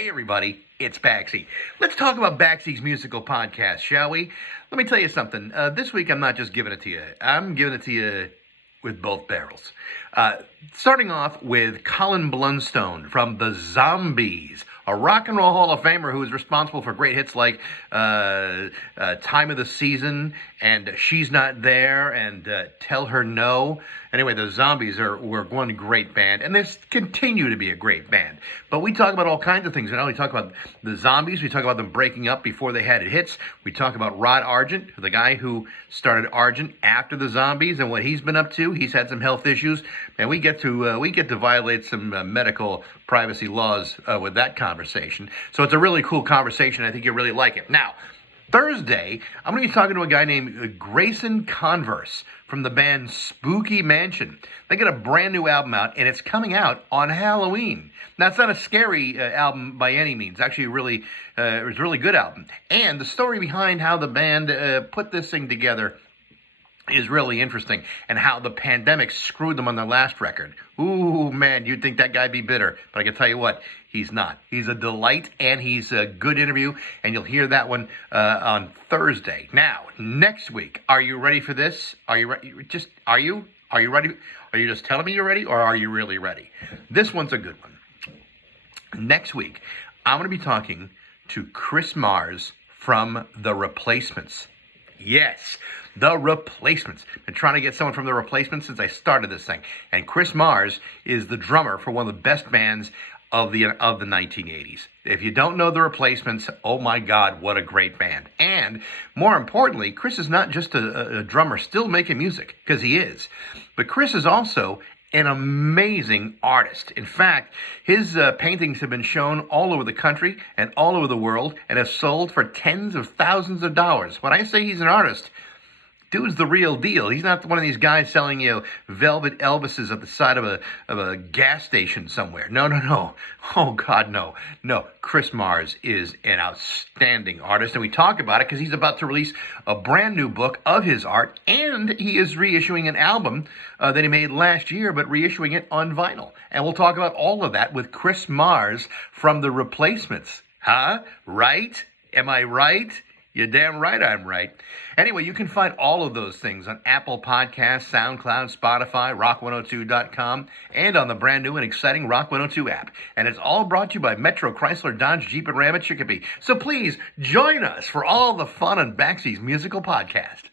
Hey everybody, it's Baxie. Let's talk about Baxie's musical podcast, shall we? Let me tell you something. This week I'm not just giving it to you. I'm giving it to you with both barrels. Starting off with Colin Blunstone from the Zombies, a rock and roll Hall of Famer who is responsible for great hits like Time of the Season and She's Not There and Tell Her No. Anyway, the Zombies were one great band, and they continue to be a great band. But we talk about all kinds of things. We talk about the Zombies. We talk about them breaking up before they had hits. We talk about Rod Argent, the guy who started Argent after the Zombies, and what he's been up to. He's had some health issues, and we get to violate some medical privacy laws with that conversation. So it's a really cool conversation. I think you'll really like it. Now, Thursday, I'm going to be talking to a guy named Greyson Converse from the band Spooky Mansion. They got a brand new album out, and it's coming out on Halloween. Now, it's not a scary album by any means. Actually, it was a really good album. And the story behind how the band put this thing together is really interesting, and how the pandemic screwed them on their last record. Ooh, man, you'd think that guy'd be bitter, but I can tell you what, he's not. He's a delight, and he's a good interview, and you'll hear that one on Thursday. Now, next week, are you ready for this? Are you ready? Are you ready? Are you just telling me you're ready, or are you really ready? This one's a good one. Next week, I'm going to be talking to Chris Mars from The Replacements. Yes, The Replacements. Been trying to get someone from The Replacements since I started this thing. And Chris Mars is the drummer for one of the best bands of the 1980s. If you don't know The Replacements, oh my God, what a great band. And more importantly, Chris is not just a drummer still making music, because he is. But Chris is also an amazing artist. In fact, his paintings have been shown all over the country and all over the world and have sold for tens of thousands of dollars. When I say he's an artist, dude's the real deal. He's not one of these guys selling you velvet Elvises at the side of a gas station somewhere. No. Oh, God, no. No, Chris Mars is an outstanding artist, and we talk about it because he's about to release a brand new book of his art, and he is reissuing an album that he made last year, but reissuing it on vinyl. And we'll talk about all of that with Chris Mars from The Replacements. Huh? Right? Am I right? You're damn right I'm right. Anyway, you can find all of those things on Apple Podcasts, SoundCloud, Spotify, Rock102.com, and on the brand new and exciting Rock 102 app. And it's all brought to you by Metro Chrysler Dodge Jeep and Ram at Chicopee. So please join us for all the fun on Baxie's musical podcast.